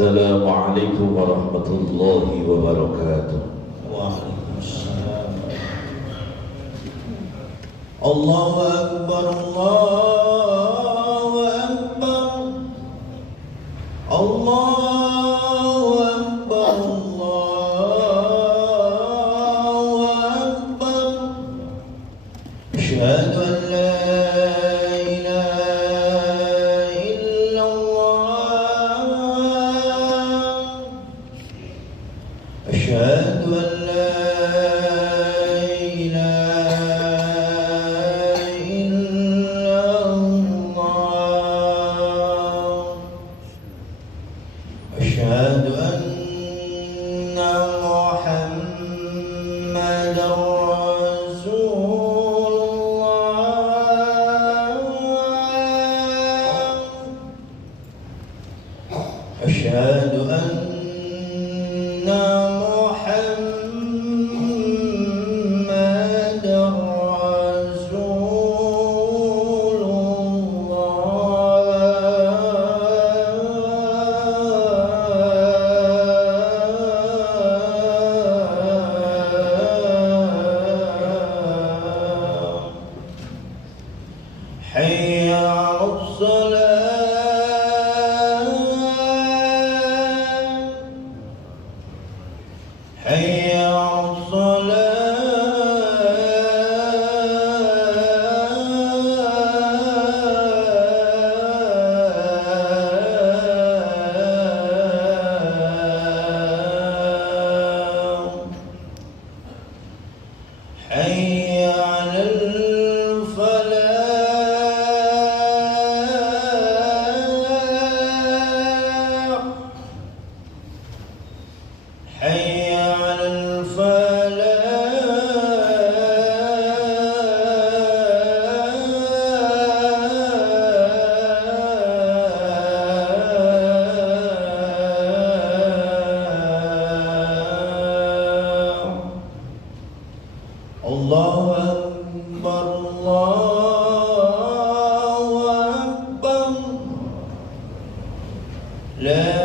Assalamualaikum warahmatullahi wabarakatuh. Waalaikumsalam. Allahu Akbar, Allahu Akbar, Allahu Akbar, Allahu Akbar. Asyhadu an la أشهد أن لا إله إلا الله أشهد أن محمدا رسول الله أشهد أن حي على الصلاة حي على الصلاة حي على حي على الفلاح. الله أكبر، الله أكبر. لا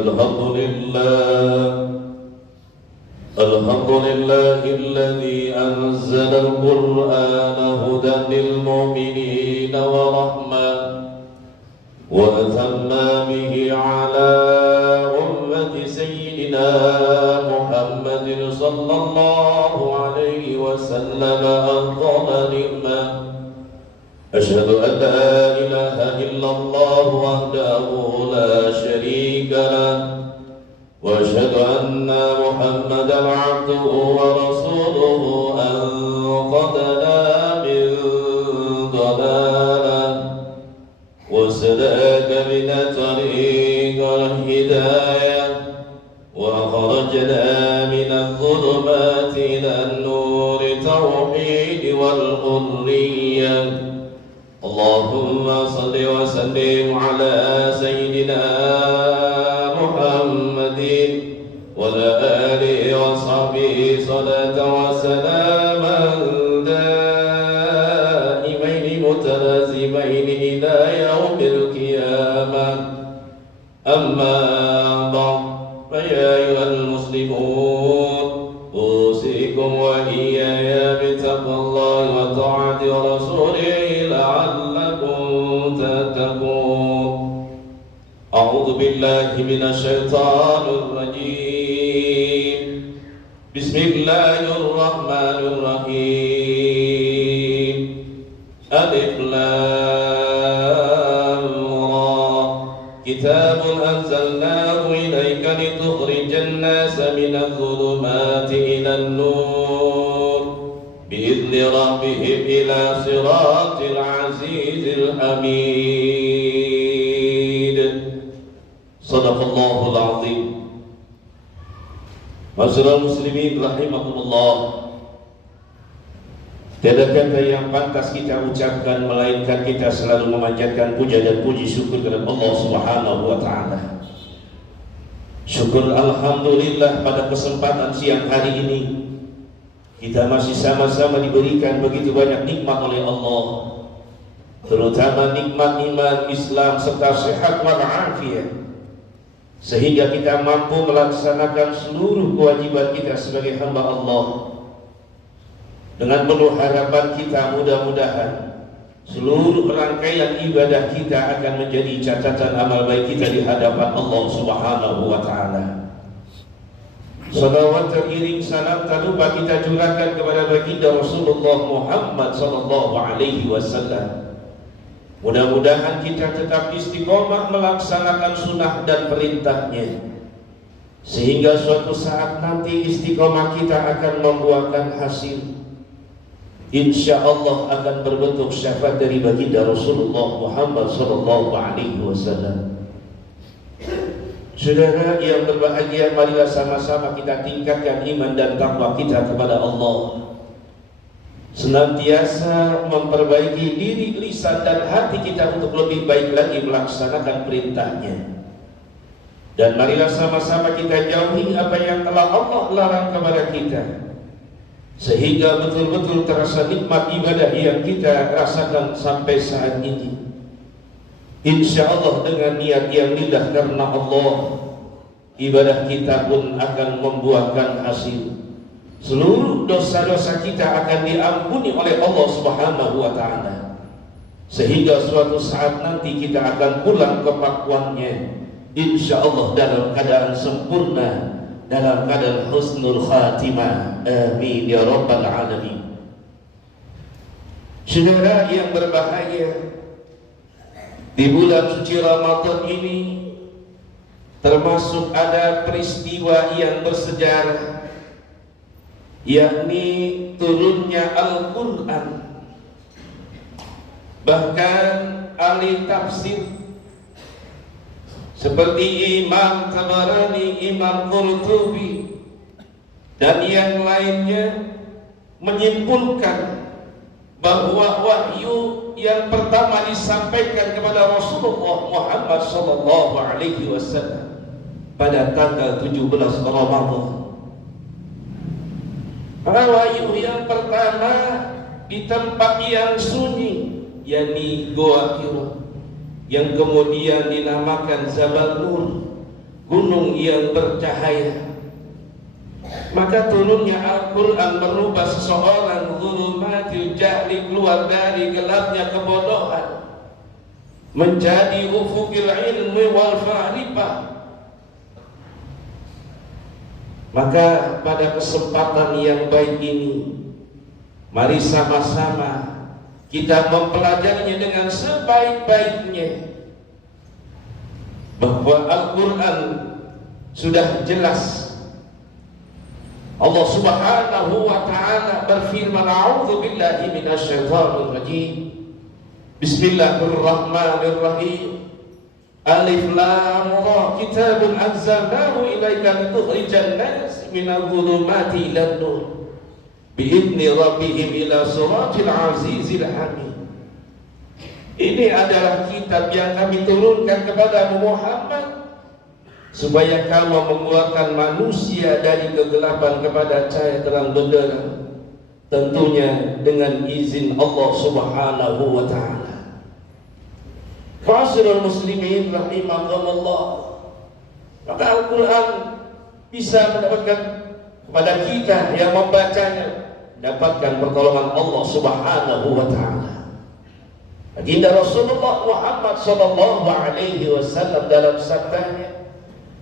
الحمد لله الذي أنزل القرآن هدى للمؤمنين ورحمة وأتمنا به على أمة سيدنا محمد صلى الله عليه وسلم أفضل نعمة. أشهد أن لا إله إلا الله وحده لا شريك له وأشهد أن محمدا عبده ورسوله أنقذنا من ضلالة وسلك من طريق الهداية وأخرجنا من الظلمات إلى النور التوحيد والحرية. اللهم صل وسلم على سيدنا محمد وعلى آله وصحبه صلاة وسلاما دائمين متلازمين إلى يوم القيامة. أما بعد، فيا أيها المسلمون أوصيكم وإياي بتقوى الله وطاعة رسوله لعلكم تتقون. أعوذ بالله من الشيطان الرجيم. بسم الله الرحمن الرحيم. ألف لام را. كتاب أنزلناه إليك لتخرج الناس من الظلمات إلى النور بإذن ربهم إلى صراط العزيز الحميد. صدق الله العظيم. Ma'asyiral muslimin rahimakumullah. Tiada kata yang pantas kita ucapkan melainkan kita selalu memanjatkan puja dan puji syukur kepada Allah Subhanahu wa taala. Syukur alhamdulillah pada kesempatan siang hari ini kita masih sama-sama diberikan begitu banyak nikmat oleh Allah, terutama nikmat iman, Islam serta sehat wal afiyah, sehingga kita mampu melaksanakan seluruh kewajiban kita sebagai hamba Allah. Dengan penuh harapan kita mudah-mudahan seluruh rangkaian ibadah kita akan menjadi catatan amal baik kita di hadapan Allah Subhanahu wa taala. Salawat teriring salam tak lupa kita curahkan kepada baginda Rasulullah Muhammad sallallahu alaihi wasallam. Mudah-mudahan kita tetap istiqomah melaksanakan sunnah dan perintahnya, sehingga suatu saat nanti istiqomah kita akan membuahkan hasil. Insya Allah akan berbentuk syafaat dari baginda Rasulullah Muhammad sallallahu alaihi wasallam. Saudara yang berbahagia, marilah sama-sama kita tingkatkan iman dan takwa kita kepada Allah, senantiasa memperbaiki diri, lisan dan hati kita untuk lebih baik lagi melaksanakan perintahnya. Dan marilah sama-sama kita jauhi apa yang telah Allah larang kepada kita, sehingga betul-betul terasa nikmat ibadah yang kita rasakan sampai saat ini. Insya Allah dengan niat yang lillah karena Allah, ibadah kita pun akan membuahkan hasil. Seluruh dosa-dosa kita akan diampuni oleh Allah Subhanahu wa taala, sehingga suatu saat nanti kita akan pulang ke pangkuannya, insya Allah dalam keadaan sempurna, dalam keadaan husnul khatimah. Amin ya rabbal alamin. Saudara yang berbahagia, di bulan suci Ramadan ini termasuk ada peristiwa yang bersejarah, yakni turunnya Al-Quran. Bahkan ahli tafsir seperti Imam Tabarani, Imam Qurtubi dan yang lainnya menyimpulkan bahwa wahyu yang pertama disampaikan kepada Rasulullah Muhammad sallallahu alaihi wasallam pada tanggal 17 Ramadan. Wahyu yang pertama di tempat yang sunyi, yakni Goa Hira, yang kemudian dinamakan Jabal Nur, gunung yang bercahaya. Maka turunnya Al-Quran merubah seseorang zulumatil jahli, keluar dari gelapnya kebodohan, menjadi ufukil ilmi wal ma'rifah. Maka pada kesempatan yang baik ini, mari sama-sama kita mempelajarinya dengan sebaik-baiknya, bahwa Al-Quran sudah jelas. Allah Subhanahu wa ta'ala berfirman, a'udzu billahi minasyaitonir rajim, bismillahirrahmanirrahim, alif lam ra, kitabun anzalnahu ilaika litukhrijan nas minadh dhulumati ilan nur biidzni rabbihim ila siratil azizil hamid. Ini adalah kitab yang kami turunkan kepada Muhammad supaya kamu mengeluarkan manusia dari kegelapan kepada cahaya terang benderang, tentunya dengan izin Allah Subhanahu wa ta'ala. Ma'asyiral muslimin rahimakumullah, maka Al-Quran bisa mendapatkan kepada kita yang membacanya, dapatkan pertolongan Allah Subhanahu wa ta'ala. Baginda Rasulullah Muhammad sallallahu alaihi wasallam dalam sabdanya,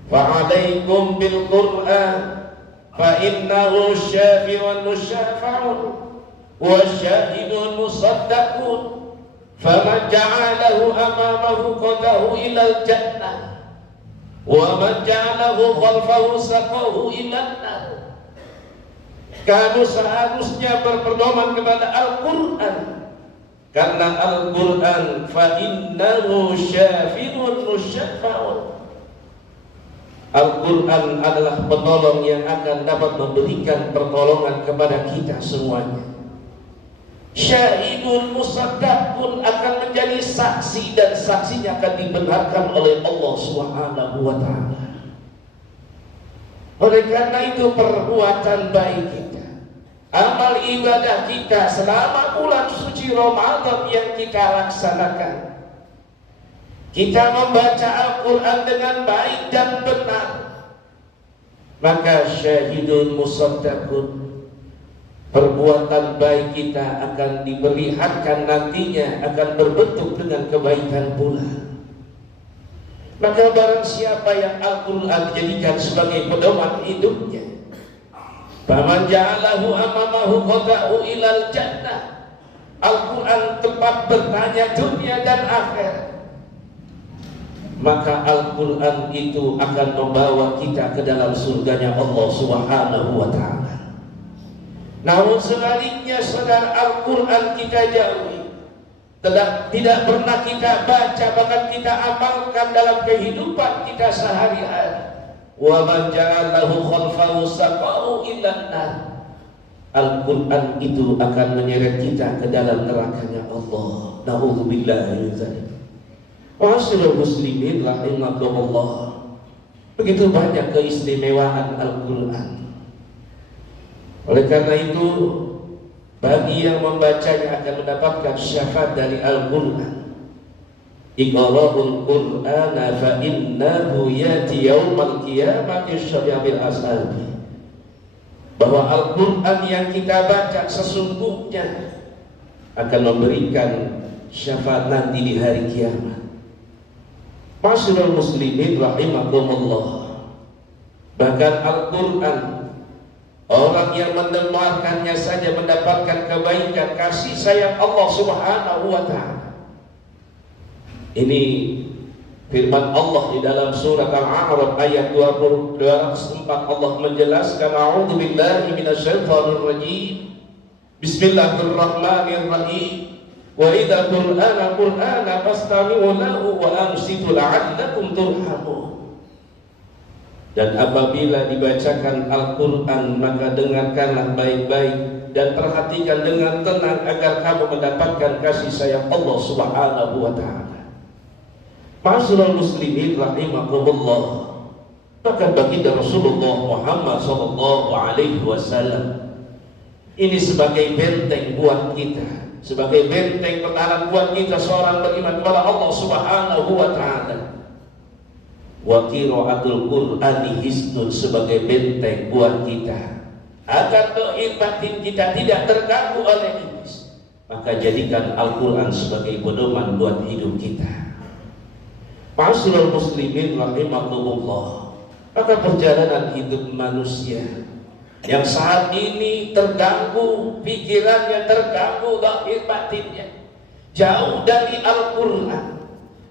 fa'alaikum bil Qur'an fa innahu syafi'un musyafa'un wa syahidun musaddaqun faman ja'alahu amamahu qadahu ilal jannah wa man ja'alahu khalfahu saqahu ilan nar. Kamu seharusnya berpedoman kepada Al-Quran, karena Al-Quran fa innahu syafi'un musyafa'un, Al-Quran adalah penolong yang akan dapat memberikan pertolongan kepada kita semuanya. Syahidun musaddaqun akan menjadi saksi, dan saksinya akan dibenarkan oleh Allah Subhanahu wa ta'ala. Oleh karena itu perbuatan baik kita, amal ibadah kita selama bulan suci Ramadan yang kita laksanakan, kita membaca Al-Quran dengan baik dan benar, maka syahidun musaddaqun, perbuatan baik kita akan diperlihatkan nantinya, akan berbentuk dengan kebaikan pula. Maka barang siapa yang Al-Quran dijadikan sebagai pedoman hidupnya, faman ja'alahu amamahu qada'u ilal jannah, Al-Quran tempat bertanya dunia dan akhirat, maka Al-Quran itu akan membawa kita ke dalam surganya Allah Subhanahu wa ta'ala. Namun sebaliknya, saudara, Al-Quran kita jauhi, tidak pernah kita baca, bahkan kita amalkan dalam kehidupan kita sehari-hari. Wa man ja'alahu khalfahu saqahu ilan nar, Al-Quran itu akan menyeret kita ke dalam nerakanya Allah. Na'udzubillahi min dzalik. Ma'asyiral muslimin rahimakumullah, begitu banyak keistimewaan Al-Quran. Oleh karena itu, bagi yang membacanya akan mendapatkan syafaat dari Al-Quran. Iqra'ul Qur'ana fa innahu yati yaumal qiyamati syafi'il ashabi. Bahwa Al-Quran yang kita baca sesungguhnya akan memberikan syafaat nanti di hari kiamat. Ma'asyiral muslimin rahimakumullah, bahkan Al-Quran, orang yang mendengarkannya saja mendapatkan kebaikan, kasih sayang Allah Subhanahu wa ta'ala. Ini firman Allah di dalam surat Al-A'raf ayat 204. Allah menjelaskan, a'udzu billahi minasyaitonir rajim, bismillahirrahmanirrahim, wa idza qur'ana fastami'u lahu wa ansitu la'allakum turhamun. Dan apabila dibacakan Al-Quran, maka dengarkanlah baik-baik dan perhatikan dengan tenang agar kamu mendapatkan kasih sayang Allah Subhanahu wa ta'ala. Ma'asyiral muslimin rahimakumullah, bahkan baginda Rasulullah Muhammad sallallahu alaihi wasallam ini sebagai benteng buat kita, sebagai benteng pertahanan buat kita seorang beriman kepada Allah Subhanahu wa ta'ala. Wa qira'atul Qur'ani hisnun, sebagai benteng buat kita agar dohir batin kita tidak terganggu oleh iblis. Maka jadikan Al-Quran sebagai pedoman buat hidup kita. Ma'asyiral muslimin rahimakumullah, maka perjalanan hidup manusia yang saat ini terganggu, pikirannya terganggu, dohir batinnya jauh dari Al-Quran,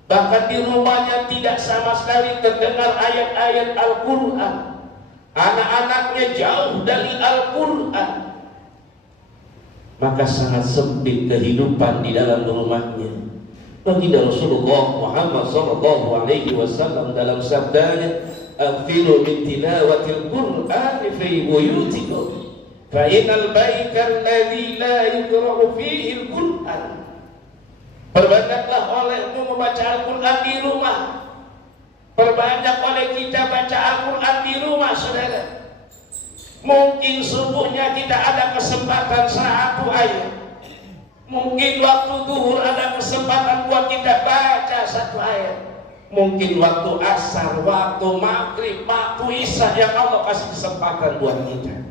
bahkan di rumahnya tidak sama sekali terdengar ayat-ayat Al-Quran, anak-anaknya jauh dari Al-Quran, maka sangat sempit kehidupan di dalam rumahnya. Baginda Rasulullah Muhammad sallallahu alaihi wasallam dalam sabdanya, "Akthiru min tilawatil Qur'an fi buyutikum, fa innal baita alladhi la yuqra'u fihi al-Qur'an." Perbanyaklah olehmu membaca Al-Quran di rumah. Perbanyak oleh kita baca Al-Quran di rumah, saudara. Mungkin subuhnya kita ada kesempatan 1 ayat. Mungkin waktu zuhur ada kesempatan buat kita baca 1 ayat. Mungkin waktu asar, waktu maghrib, waktu isya yang Allah kasih kesempatan buat kita.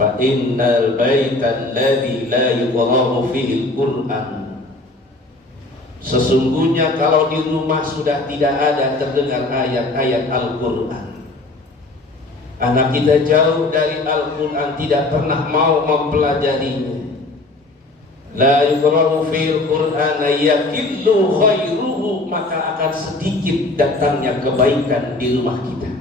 Fa innal baita alladhi la yuqra'u fihi al-Qur'an, sesungguhnya kalau di rumah sudah tidak ada terdengar ayat-ayat Al-Quran, anak kita jauh dari Al-Quran, tidak pernah mau mempelajarinya, la yuqra'u fihi al-Qur'an yakillu khairuhu, maka akan sedikit datangnya kebaikan di rumah kita.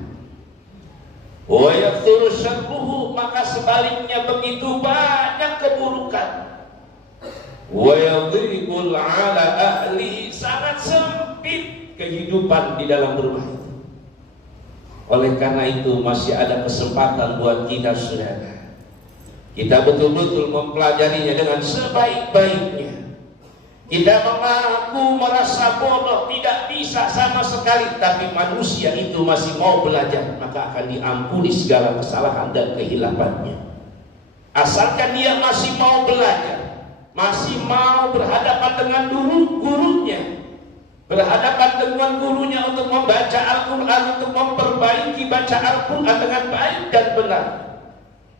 Wa yakthuru syarruhu, maka sebaliknya begitu banyak keburukan. Wa yadhiqul ala ahli, sangat sempit kehidupan di dalam rumah itu. Oleh karena itu masih ada kesempatan buat kita, saudara. Kita betul-betul mempelajarinya dengan sebaik-baiknya. Kita mengaku merasa bodoh, tidak bisa sama sekali, tapi manusia itu masih mau belajar, maka akan diampuni segala kesalahan dan kehilafannya. Asalkan dia masih mau belajar, masih mau berhadapan dengan gurunya, berhadapan dengan gurunya untuk membaca Al-Quran, untuk memperbaiki baca Al-Quran dengan baik dan benar.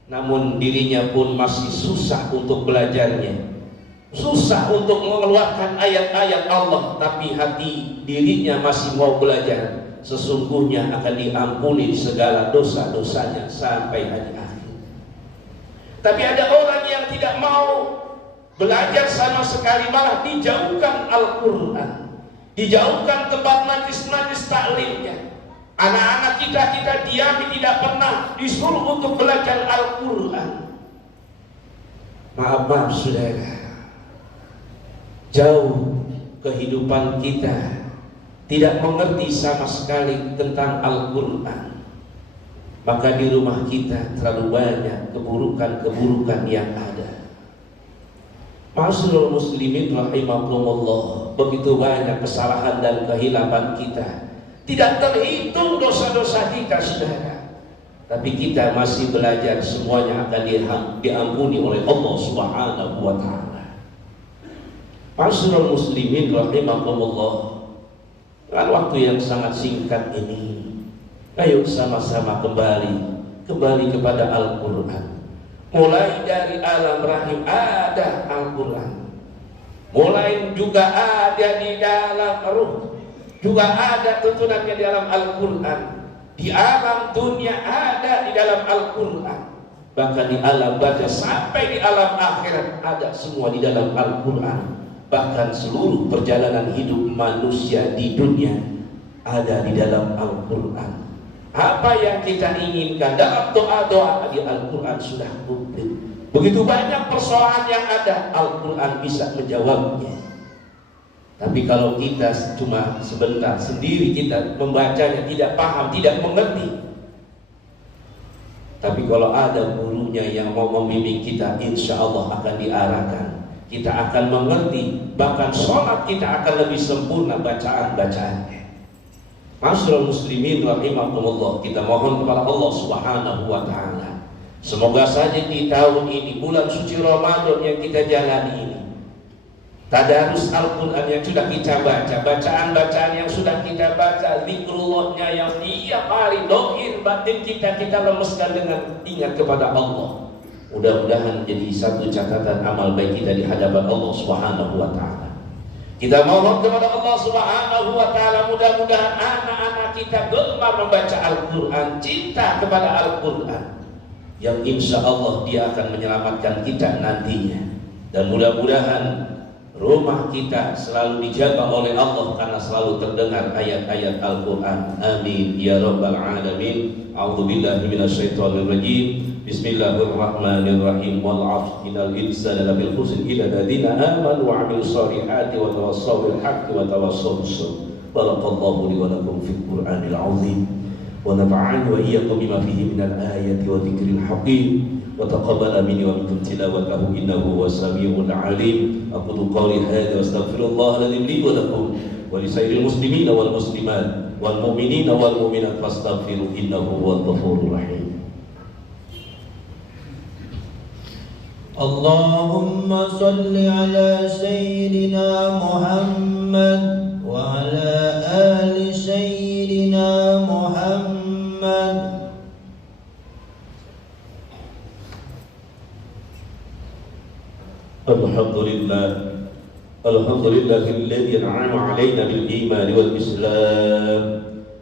Namun dirinya pun masih susah untuk belajarnya, susah untuk mengeluarkan ayat-ayat Allah, tapi hati dirinya masih mau belajar. Sesungguhnya akan diampuni segala dosa-dosanya sampai hari akhir. Tapi ada orang yang tidak mau belajar sama sekali, malah dijauhkan Al-Quran, dijauhkan tempat najis-najis taklimnya. Anak-anak kita diami, tidak pernah disuruh untuk belajar Al-Quran. Maaf saudara, jauh kehidupan kita tidak mengerti sama sekali tentang Al-Quran, maka di rumah kita terlalu banyak keburukan-keburukan yang ada. Ma'asyiral muslimin rahimakumullah, begitu banyak kesalahan dan kehilafan kita, tidak terhitung dosa-dosa kita, saudara. Tapi kita masih belajar, semuanya akan diampuni oleh Allah Subhanahu wa ta'ala. Ma'asyiral muslimin rahimakumullah, dengan waktu yang sangat singkat ini, ayo sama-sama kembali kepada Al-Quran. Mulai dari alam rahim ada Al-Quran, mulai juga ada di dalam ruh, juga ada tuntunannya di dalam Al-Quran. Di alam dunia ada di dalam Al-Quran, bahkan di alam barzakh sampai di alam akhirat ada semua di dalam Al-Quran. Bahkan seluruh perjalanan hidup manusia di dunia ada di dalam Al-Quran. Apa yang kita inginkan dalam doa-doa di Al-Quran sudah komplit. Begitu banyak persoalan yang ada, Al-Quran bisa menjawabnya. Tapi kalau kita cuma sebentar sendiri, kita membacanya tidak paham, tidak mengerti. Tapi kalau ada gurunya yang mau membimbing kita, insya Allah akan diarahkan, kita akan mengerti. Bahkan sholat kita akan lebih sempurna bacaan-bacaannya. Ma'asyiral muslimin rahimakumullah, kita mohon kepada Allah Subhanahu wa ta'ala, semoga saja di tahun ini, bulan suci Ramadan yang kita jalani ini, tadarus Al-Quran yang sudah kita baca, bacaan-bacaan yang sudah kita baca, zikrullahnya yang tiap hari dohir batin kita lemeskan dengan ingat kepada Allah. Mudah-mudahan jadi satu catatan amal baik kita di hadapan Allah Subhanahu wa ta'ala. Kita mohon kepada Allah Subhanahu wa ta'ala, mudah-mudahan anak-anak kita gemar membaca Al-Quran, cinta kepada Al-Quran, yang insya Allah dia akan menyelamatkan kita nantinya. Dan mudah-mudahan rumah kita selalu dijaga oleh Allah karena selalu terdengar ayat-ayat Al-Quran. Amin ya rabbal alamin. A'udzubillahi minasyaitonir rajim. Bismillahirrahmanirrahim. Wal 'asri innal insana lafii khusr illa alladziina aamanu wa 'amilus shalihaati wa tawassaw bil haqqi wa tawassaw bis sabr. Barakallahu li wa lakum fil Qur'anil 'azim wa nafa'ani wa iyyakum bima fihi minal ayati wa dzikril hakim wa taqabbala minni wa minkum tilawatahu innahu huwas samii'ul 'aliim. Aqulu qawli hadza wa astaghfirullahal 'azim li wa lakum wa li sairil muslimina wal muslimat wal mu'minina wal mu'minat fastaghfiruhu innahu huwal ghafurur rahim. Allahumma salli ala Sayyidina Muhammad wa ala ali Sayyidina Muhammad. Alhamdulillahilladzi an'ama 'alaina bil iman wal islam.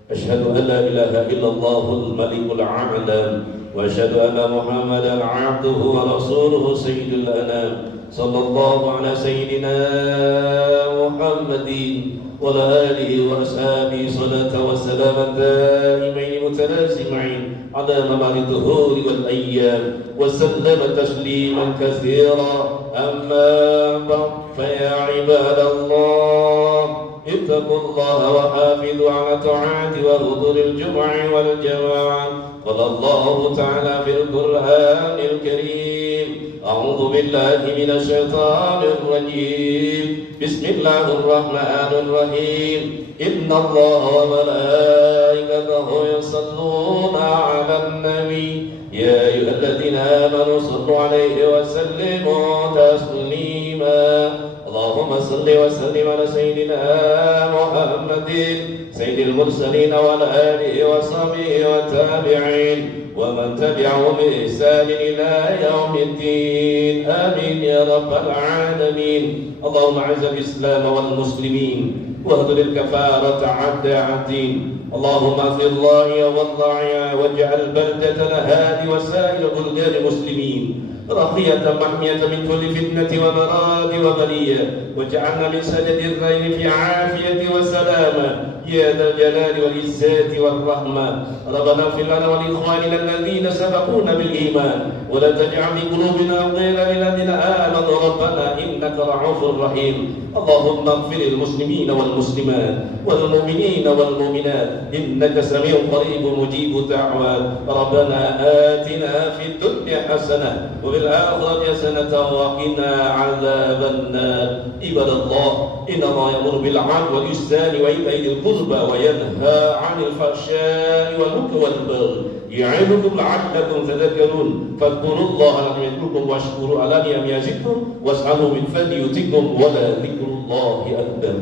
Asyhadu an la ilaha illallahul malikul a'lam. وأشهد أن محمدا عبده ورسوله سيد الأنام صلى الله على سيدنا محمد وعلى آله وأصحابه صلاة وسلاما دائمين متلازمين على ممر الدهور والأيام وسلم تسليما كثيرا. أما بعد فيا عباد الله اتقوا الله وحافظوا على طاعات وحضور الجمع والجماعة. قال الله تعالى في القرآن الكريم: أعوذ بالله من الشيطان الرجيم. بسم الله الرحمن الرحيم. إن الله وملائكته يصلون على النبي يا أيها الذين آمنوا صلوا عليه وسلموا تسليما. اللهم صل وسلم على سيدنا محمد سيد المرسلين وعلى آله وصحبه والتابعين ومن تبعهم بإحسان إلى يوم الدين. آمين يا رب العالمين. اللهم أعز الإسلام والمسلمين واهدر الكفارة عدا الدين. اللهم اغفر الضاعي والضاعية واجعل بلدتنا هذه وسائر بلدان المسلمين راقية محمية من كل فتنة ومراد وبلية، واجعلنا من سجد الرين في عافية وسلامة يا ذا الجلال والعزة والرحمة. ربنا اغفر لنا ولإخواننا الذين سبقونا بالإيمان ولا تجعل في قلوبنا غير للذين آمنوا ربنا إنك رؤوف رحيم. اللهم اغفر للمسلمين والمسلمات والمؤمنين والمؤمنات إنك سميع قريب مجيب دعوات. ربنا آتنا في الدنيا حسنة وفي الآخرة حسنة وقنا عذاب النار. عباد الله، إن الله يأمر بالعدل والإحسان وإيتاء ذي القربى وينهى عن الفحشاء والمنكر والبغي يعظكم لعلكم تذكرون. فاذكروا الله العظيم يذكركم واشكروا على نعمه يزدكم واسألوا من فضله يؤتكم ولذكر الله أكبر.